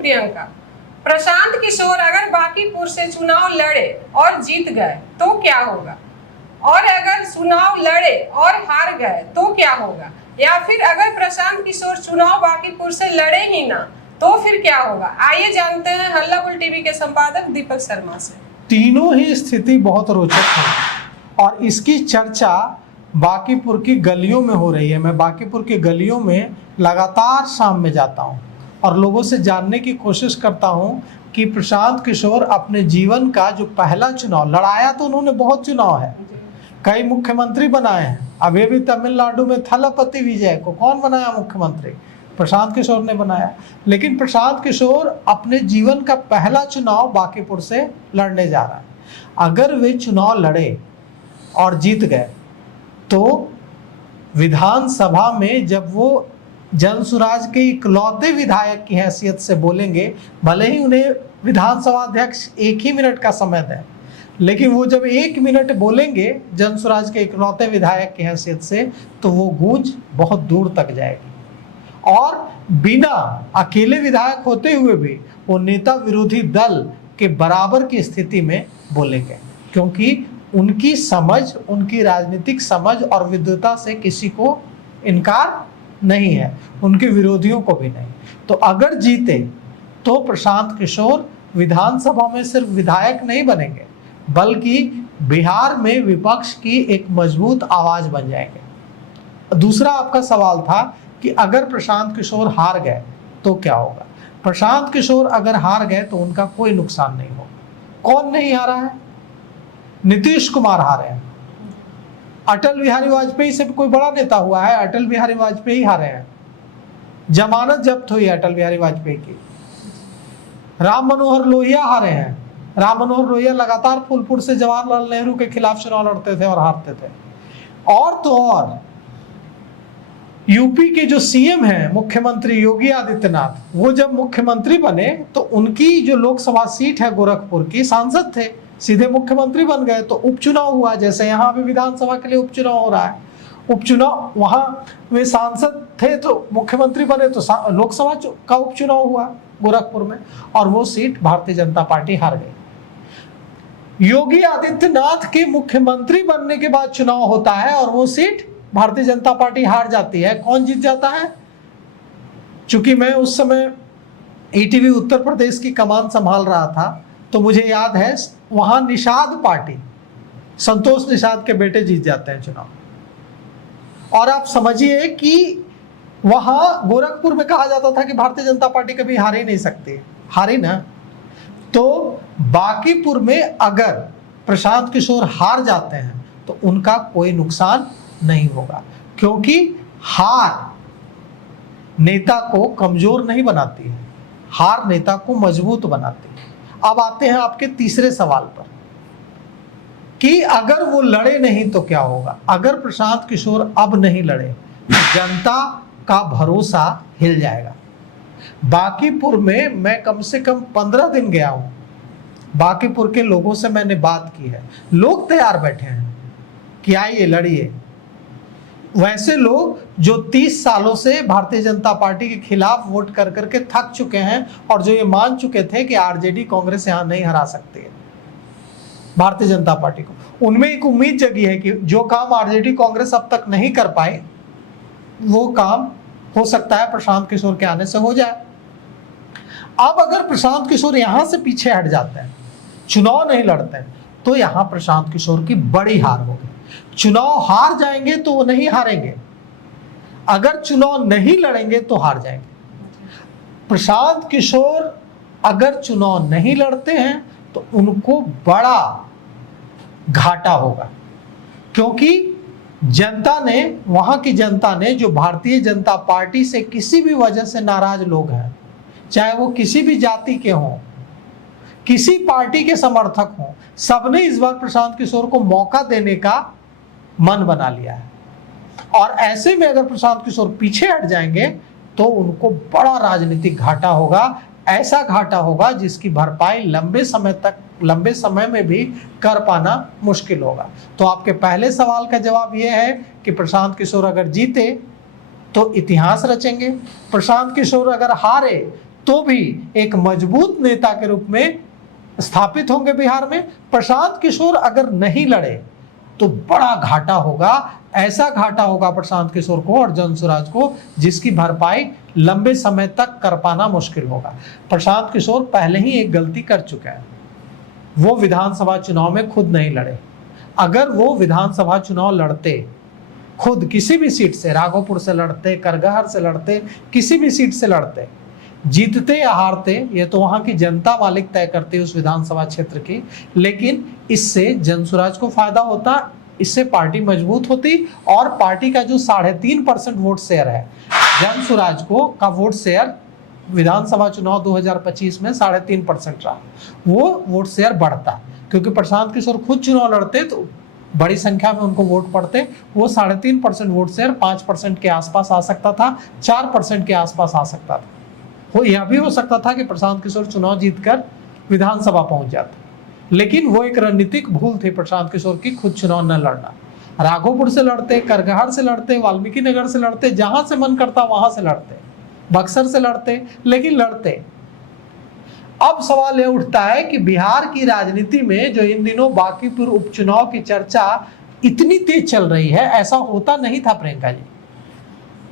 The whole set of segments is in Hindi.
प्रियंका, प्रशांत किशोर अगर बांकीपुर से चुनाव लड़े और जीत गए तो क्या होगा, और अगर चुनाव लड़े और हार गए तो क्या होगा, या फिर अगर प्रशांत किशोर चुनाव बांकीपुर से लड़े ही ना तो फिर क्या होगा। आइए जानते हैं हल्ला बोल टीवी के संपादक दीपक शर्मा से। तीनों ही स्थिति बहुत रोचक है और इसकी चर्चा बांकीपुर की गलियों में हो रही है। मैं बांकीपुर की गलियों में लगातार शाम में जाता हूं और लोगों से जानने की कोशिश करता हूं कि प्रशांत किशोर अपने जीवन का जो पहला चुनाव लड़ाया, तो उन्होंने बहुत चुनाव है, कई मुख्यमंत्री बनाए हैं। अभी भी तमिलनाडु में थलपति विजय को कौन बनाया मुख्यमंत्री? प्रशांत किशोर ने बनाया। लेकिन प्रशांत किशोर अपने जीवन का पहला चुनाव बांकीपुर से लड़ने जा रहा है। अगर वे चुनाव लड़े और जीत गए तो विधानसभा में जब वो जनसुराज के इकलौते विधायक की हैसियत से बोलेंगे, भले ही उन्हें विधानसभा अध्यक्ष 1 ही मिनट का समय दें, लेकिन वो जब 1 मिनट बोलेंगे जनसुराज के इकलौते विधायक की हैसियत से, तो वो गूंज बहुत दूर तक जाएगी और बिना अकेले विधायक होते हुए भी वो नेता विरोधी दल के बराबर की स्थिति में बोलेंगे, क्योंकि उनकी समझ, उनकी राजनीतिक समझ और विद्वता से किसी को इनकार नहीं है, उनके विरोधियों को भी नहीं। तो अगर जीते तो प्रशांत किशोर विधानसभा में सिर्फ विधायक नहीं बनेंगे, बल्कि बिहार में विपक्ष की एक मजबूत आवाज बन जाएंगे। दूसरा आपका सवाल था कि अगर प्रशांत किशोर हार गए तो क्या होगा। प्रशांत किशोर अगर हार गए तो उनका कोई नुकसान नहीं होगा। कौन नहीं हारा है? नीतीश कुमार हारे हैं। अटल बिहारी वाजपेयी से कोई बड़ा नेता हुआ है? अटल बिहारी वाजपेयी हारे हैं। जमानत जब्त हुई अटल बिहारी वाजपेयी की। राम मनोहर लोहिया हारे हैं। राम मनोहर लोहिया लगातार फूलपुर से जवाहरलाल नेहरू के खिलाफ चुनाव लड़ते थे और हारते थे। और तो और यूपी के जो सीएम हैं, मुख्यमंत्री योगी आदित्यनाथ, वो जब मुख्यमंत्री बने तो उनकी जो लोकसभा सीट है गोरखपुर की, सांसद थे, सीधे मुख्यमंत्री बन गए। तो उपचुनाव हुआ, जैसे यहाँ भी विधानसभा के लिए उपचुनाव हो रहा है। उपचुनाव, वहां वे सांसद थे तो मुख्यमंत्री बने, तो लोकसभा का उपचुनाव हुआ गोरखपुर में और वो सीट भारतीय जनता पार्टी हार गई। योगी आदित्यनाथ के मुख्यमंत्री बनने के बाद चुनाव होता है और वो सीट भारतीय जनता पार्टी हार जाती है। कौन जीत जाता है? चूंकि मैं उस समय ईटीवी उत्तर प्रदेश की कमान संभाल रहा था, तो मुझे याद है वहां निषाद पार्टी, संतोष निषाद के बेटे जीत जाते हैं चुनाव। और आप समझिए कि वहां गोरखपुर में कहा जाता था कि भारतीय जनता पार्टी कभी हार ही नहीं सकती, हारी ना। तो बांकीपुर में अगर प्रशांत किशोर हार जाते हैं तो उनका कोई नुकसान नहीं होगा, क्योंकि हार नेता को कमजोर नहीं बनाती है, हार नेता को मजबूत बनाती है। अब आते हैं आपके तीसरे सवाल पर कि अगर वो लड़े नहीं तो क्या होगा। अगर प्रशांत किशोर अब नहीं लड़े, जनता का भरोसा हिल जाएगा। बांकीपुर में मैं कम से कम 15 दिन गया हूं, बांकीपुर के लोगों से मैंने बात की है। लोग तैयार बैठे हैं कि आइए लड़िए। वैसे लोग जो 30 सालों से भारतीय जनता पार्टी के खिलाफ वोट कर करके थक चुके हैं और जो ये मान चुके थे कि आरजेडी कांग्रेस यहां नहीं हरा सकती है भारतीय जनता पार्टी को, उनमें एक उम्मीद जगी है कि जो काम आरजेडी कांग्रेस अब तक नहीं कर पाए, वो काम हो सकता है प्रशांत किशोर के आने से हो जाए। अब अगर प्रशांत किशोर यहां से पीछे हट जाते हैं, चुनाव नहीं लड़ते हैं, तो यहां प्रशांत किशोर की बड़ी हार होगी। चुनाव हार जाएंगे तो वो नहीं हारेंगे, अगर चुनाव नहीं लड़ेंगे तो हार जाएंगे। प्रशांत किशोर अगर चुनाव नहीं लड़ते हैं तो उनको बड़ा घाटा होगा, क्योंकि जनता ने, वहां की जनता ने, जो भारतीय जनता पार्टी से किसी भी वजह से नाराज लोग हैं, चाहे वो किसी भी जाति के हों, किसी पार्टी के समर्थक हों, सबने इस बार प्रशांत किशोर को मौका देने का मन बना लिया है। और ऐसे में अगर प्रशांत किशोर पीछे हट जाएंगे तो उनको बड़ा राजनीतिक घाटा होगा। ऐसा घाटा होगा जिसकी भरपाई लंबे समय में भी कर पाना मुश्किल होगा। तो आपके पहले सवाल का जवाब यह है कि प्रशांत किशोर अगर जीते तो इतिहास रचेंगे, प्रशांत किशोर अगर हारे तो भी एक मजबूत नेता के रूप में स्थापित होंगे बिहार में। प्रशांत किशोर अगर नहीं लड़े तो बड़ा घाटा होगा, ऐसा घाटा होगा प्रशांत किशोर को और जनसुराज को जिसकी भरपाई लंबे समय तक कर पाना मुश्किल होगा। प्रशांत किशोर पहले ही एक गलती कर चुका है, वो विधानसभा चुनाव में खुद नहीं लड़े। अगर वो विधानसभा चुनाव लड़ते, खुद किसी भी सीट से, राघोपुर से लड़ते, करगहर से लड़ते, किसी भी सीट से लड़ते, जीतते या हारते ये तो वहां की जनता मालिक तय करती उस विधानसभा क्षेत्र की, लेकिन इससे जनसुराज को फायदा होता, इससे पार्टी मजबूत होती और पार्टी का जो 3.5% वोट शेयर है, जनसुराज को का वोट शेयर विधानसभा चुनाव 2025 में 3.5% रहा, वो वोट शेयर बढ़ता, क्योंकि प्रशांत किशोर खुद चुनाव लड़ते तो बड़ी संख्या में उनको वोट पड़ते, वो 3.5% वोट शेयर 5% के आसपास आ सकता था, 4% के आसपास आ सकता था। वो यह भी हो सकता था कि प्रशांत किशोर चुनाव जीतकर विधानसभा पहुंच जाते, लेकिन वो एक रणनीतिक भूल थी प्रशांत किशोर की, खुद चुनाव न लड़ना। राघोपुर से लड़ते, करगहर से लड़ते, वाल्मीकि नगर से लड़ते, जहां से मन करता वहां से लड़ते, बक्सर से लड़ते, लेकिन लड़ते। अब सवाल यह उठता है कि बिहार की राजनीति में जो इन दिनों बांकीपुर उपचुनाव की चर्चा इतनी तेज चल रही है, ऐसा होता नहीं था प्रियंका जी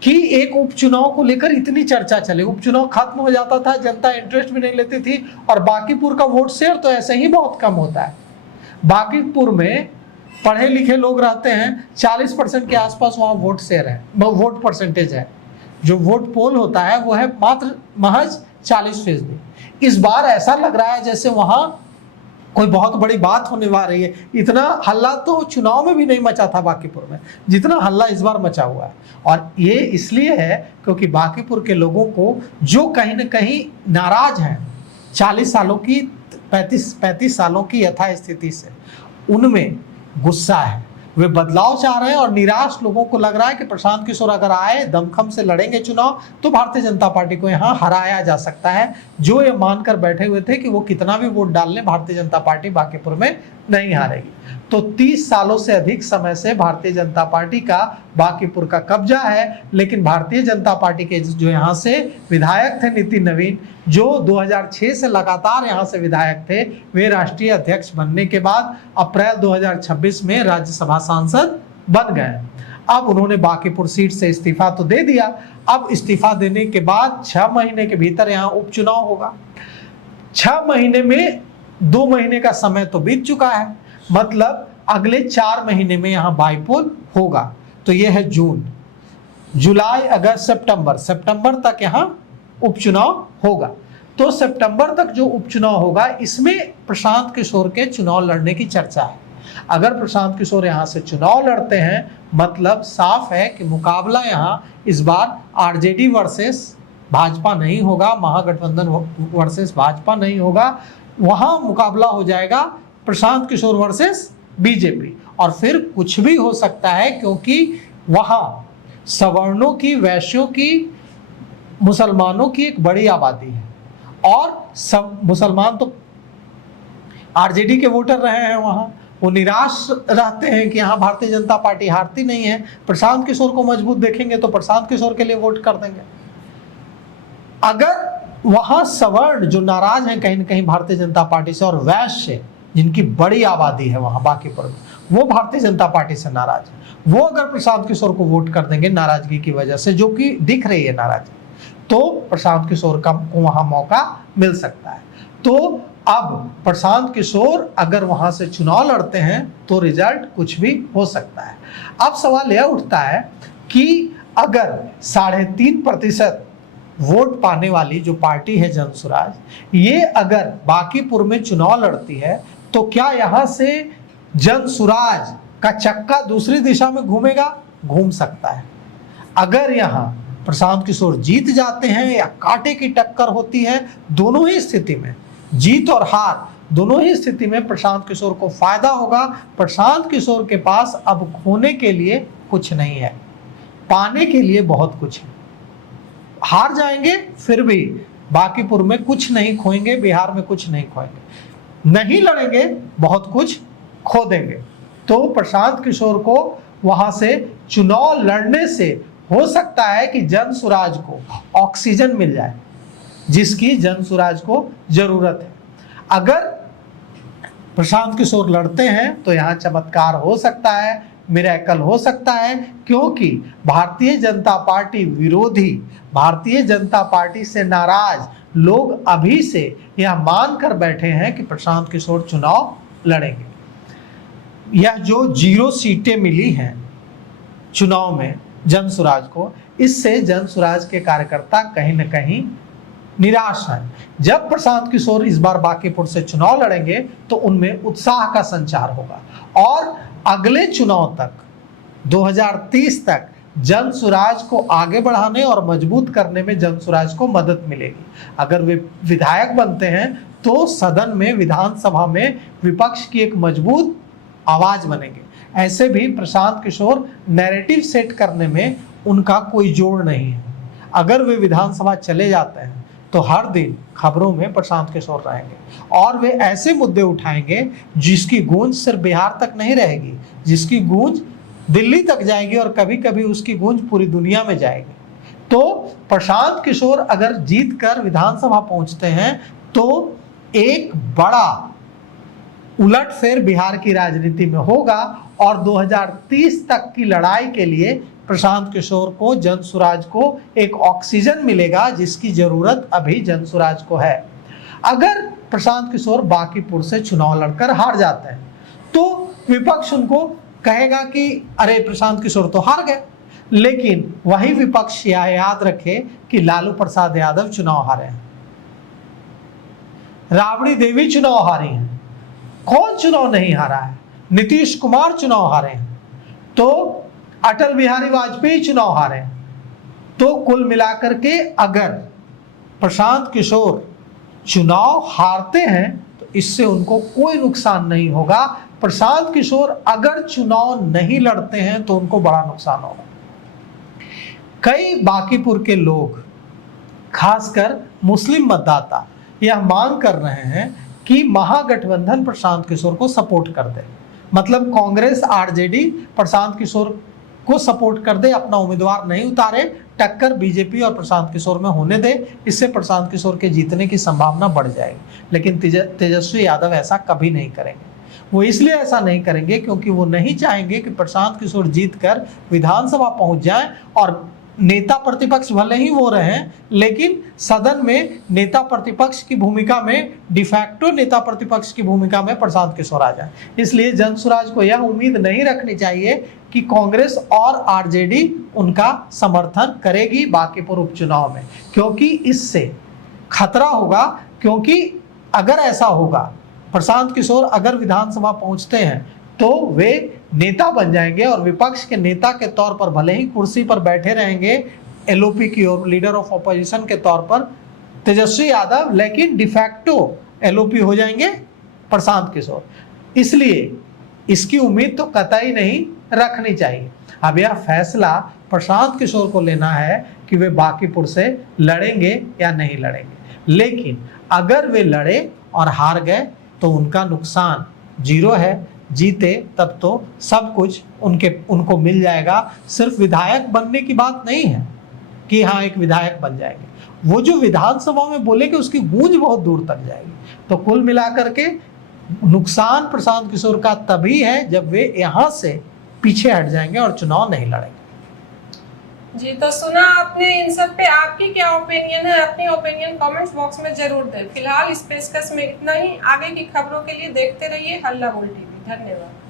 कि एक उपचुनाव को लेकर इतनी चर्चा चले। उपचुनाव खत्म हो जाता था, जनता इंटरेस्ट भी नहीं लेती थी, और बांकीपुर का वोट शेयर तो ऐसे ही बहुत कम होता है। बांकीपुर में पढ़े लिखे लोग रहते हैं, 40% के आसपास वहां वोट शेयर है, वोट परसेंटेज है। जो वोट पोल होता है वो है मात्र महज 40%। इस बार ऐसा लग रहा है जैसे वहां कोई बहुत बड़ी बात होने वाली है। इतना हल्ला तो चुनाव में भी नहीं मचा था बांकीपुर में, जितना हल्ला इस बार मचा हुआ है। और ये इसलिए है क्योंकि बांकीपुर के लोगों को जो कहीं ना कहीं नाराज हैं 40 सालों की 35 सालों की यथास्थिति से, उनमें गुस्सा है, वे बदलाव चाह रहे हैं। और निराश लोगों को लग रहा है कि प्रशांत किशोर अगर आए, दमखम से लड़ेंगे चुनाव, तो भारतीय जनता पार्टी को यहाँ हराया जा सकता है। जो ये मानकर बैठे हुए थे कि वो कितना भी वोट डाल लें, भारतीय जनता पार्टी बांकीपुर में नहीं हारेगी। तो 30 सालों से अधिक समय से भारतीय जनता पार्टी का बांकीपुर का कब्जा है, लेकिन भारतीय जनता पार्टी के जो यहाँ से विधायक थे नितिन नवीन, जो 2006 से लगातार यहाँ से विधायक थे, वे राष्ट्रीय अध्यक्ष बनने के बाद अप्रैल 2026 में राज्यसभा सांसद बन गए। अब उन्होंने बांकीपुर सीट से इस्तीफा तो दे दिया। अब इस्तीफा देने के बाद 6 महीने के भीतर यहाँ उपचुनाव होगा। 6 महीने में 2 महीने का समय तो बीत चुका है, मतलब अगले 4 महीने में यहाँ बाईपोल होगा। तो यह है जून, जुलाई, अगस्त, सितंबर तक यहाँ उपचुनाव होगा। तो सितंबर तक जो उपचुनाव होगा, इसमें प्रशांत किशोर के चुनाव लड़ने की चर्चा है। अगर प्रशांत किशोर यहाँ से चुनाव लड़ते हैं, मतलब साफ है कि मुकाबला यहाँ इस बार आरजेडी वर्सेस भाजपा नहीं होगा, महागठबंधन वर्सेस भाजपा नहीं होगा, वहां मुकाबला हो जाएगा प्रशांत किशोर वर्सेस बीजेपी। और फिर कुछ भी हो सकता है, क्योंकि वहां सवर्णों की, वैश्यों की, मुसलमानों की एक बड़ी आबादी है, और सब मुसलमान तो आरजेडी के वोटर रहे हैं वहां, वो निराश रहते हैं कि यहाँ भारतीय जनता पार्टी हारती नहीं है। प्रशांत किशोर को मजबूत देखेंगे तो प्रशांत किशोर के लिए वोट कर देंगे। अगर वहां सवर्ण जो नाराज हैं कहीं ना कहीं भारतीय जनता पार्टी से, और वैश्य जिनकी बड़ी आबादी है वहां बांकीपुर में, वो भारतीय जनता पार्टी से नाराज है, वो अगर प्रशांत किशोर को वोट कर देंगे नाराजगी की वजह से, जो कि दिख रही है नाराजगी, तो प्रशांत किशोर का वहां मौका मिल सकता है। तो अब प्रशांत किशोर अगर वहां से चुनाव लड़ते हैं तो रिजल्ट कुछ भी हो सकता है। अब सवाल यह उठता है कि अगर 3.5% वोट पाने वाली जो पार्टी है जनसुराज, ये अगर बांकीपुर में चुनाव लड़ती है, तो क्या यहां से जनसुराज का चक्का दूसरी दिशा में घूमेगा? घूम सकता है। अगर यहां प्रशांत किशोर जीत जाते हैं या कांटे की टक्कर होती है, दोनों ही स्थिति में, जीत और हार दोनों ही स्थिति में प्रशांत किशोर को फायदा होगा। प्रशांत किशोर के पास अब खोने के लिए कुछ नहीं है, पाने के लिए बहुत कुछ है। हार जाएंगे फिर भी बांकीपुर में कुछ नहीं खोएंगे, बिहार में कुछ नहीं खोएंगे, नहीं लड़ेंगे बहुत कुछ खो देंगे। तो प्रशांत किशोर को वहां से चुनाव लड़ने से हो सकता है कि जनसुराज को ऑक्सीजन मिल जाए, जिसकी जन सुराज को जरूरत है। अगर प्रशांत किशोर लड़ते हैं तो यहाँ चमत्कार हो सकता है, मिरेकल हो सकता है, क्योंकि भारतीय जनता पार्टी विरोधी, भारतीय जनता पार्टी से नाराज लोग अभी से यह मान कर बैठे हैं कि प्रशांत किशोर चुनाव लड़ेंगे। यह जो 0 सीटें मिली हैं चुनाव में जन सुराज को, इससे जन सुराज के कार्यकर्ता कहीं न कहीं निराश हैं। जब प्रशांत किशोर इस बार बांकीपुर से चुनाव लड़ेंगे तो उनमें उत्साह का संचार होगा और अगले चुनाव तक 2030 तक जन सुराज को आगे बढ़ाने और मजबूत करने में जन सुराज को मदद मिलेगी। अगर वे विधायक बनते हैं तो सदन में, विधानसभा में विपक्ष की एक मजबूत आवाज बनेंगे। ऐसे भी प्रशांत किशोर नैरेटिव सेट करने में उनका कोई जोड़ नहीं है। अगर वे विधानसभा चले जाते हैं तो हर दिन खबरों में प्रशांत किशोर रहेंगे और वे ऐसे मुद्दे उठाएंगे जिसकी गूंज सिर्फ बिहार तक नहीं रहेगी, जिसकी गूंज दिल्ली तक जाएगी और कभी कभी उसकी गूंज पूरी दुनिया में जाएगी। तो प्रशांत किशोर अगर जीत कर विधानसभा पहुंचते हैं तो एक बड़ा उलटफेर बिहार की राजनीति में होगा और 2030 तक की लड़ाई के लिए प्रशांत किशोर को, जन सुराज को एक ऑक्सीजन मिलेगा जिसकी जरूरत अभी जन सुराज को है। अगर प्रशांत किशोर बांकीपुर से चुनाव लड़कर हार जाते हैं तो विपक्ष उनको कहेगा कि अरे प्रशांत किशोर तो हार गए, लेकिन वही विपक्ष यह याद रखे कि लालू प्रसाद यादव चुनाव हारे हैं, राबड़ी देवी चुनाव हारी हैं। कौन चुनाव नहीं हारा है? नीतीश कुमार चुनाव हारे हैं, तो अटल बिहारी वाजपेयी चुनाव हारे हैं। तो कुल मिलाकर के अगर प्रशांत किशोर चुनाव हारते हैं तो इससे उनको कोई नुकसान नहीं होगा। प्रशांत किशोर अगर चुनाव नहीं लड़ते हैं तो उनको बड़ा नुकसान होगा। कई बांकीपुर के लोग, खासकर मुस्लिम मतदाता, यह मांग कर रहे हैं कि महागठबंधन प्रशांत किशोर को सपोर्ट कर दे, मतलब कांग्रेस आरजेडी प्रशांत किशोर को सपोर्ट कर दे, अपना उम्मीदवार नहीं उतारे, टक्कर बीजेपी और प्रशांत किशोर में होने दे, इससे प्रशांत किशोर के जीतने की संभावना बढ़ जाएगी। लेकिन तेजस्वी यादव ऐसा कभी नहीं करेंगे। वो इसलिए ऐसा नहीं करेंगे क्योंकि वो नहीं चाहेंगे कि प्रशांत किशोर जीतकर विधानसभा पहुंच जाएं और नेता प्रतिपक्ष भले ही वो रहें, लेकिन सदन में नेता प्रतिपक्ष की भूमिका में, डिफैक्टो नेता प्रतिपक्ष की भूमिका में प्रशांत किशोर आ जाए। इसलिए जन सुराज को यह उम्मीद नहीं रखनी चाहिए कि कांग्रेस और आरजेडी उनका समर्थन करेगी बांकीपुर उपचुनाव में, क्योंकि इससे खतरा होगा। क्योंकि अगर ऐसा होगा, प्रशांत किशोर अगर विधानसभा पहुंचते हैं तो वे नेता बन जाएंगे और विपक्ष के नेता के तौर पर भले ही कुर्सी पर बैठे रहेंगे एलओपी की ओर, लीडर ऑफ ऑपोजिशन के तौर पर तेजस्वी यादव, लेकिन डिफैक्टो एलओपी हो जाएंगे प्रशांत किशोर। इसलिए इसकी उम्मीद तो कतई नहीं रखनी चाहिए। अब यह फैसला प्रशांत किशोर को लेना है कि वे बांकीपुर से लड़ेंगे या नहीं लड़ेंगे। लेकिन अगर वे लड़े और हार गए तो उनका नुकसान 0 है। जीते तब तो सब कुछ उनको मिल जाएगा। सिर्फ विधायक बनने की बात नहीं है कि हाँ एक विधायक बन जाएंगे, वो जो विधानसभा में बोलेंगे उसकी गूंज बहुत दूर तक जाएगी। तो कुल मिलाकर के नुकसान प्रशांत किशोर का तभी है जब वे यहाँ से पीछे हट जाएंगे और चुनाव नहीं लड़ेंगे। जी, तो सुना आपने इन सब पे, आपकी क्या ओपिनियन है? अपनी ओपिनियन कमेंट्स बॉक्स में जरूर दें। फिलहाल इस पेशकश में इतना ही। आगे की खबरों के लिए देखते रहिए हल्ला बोल टीवी। धन्यवाद।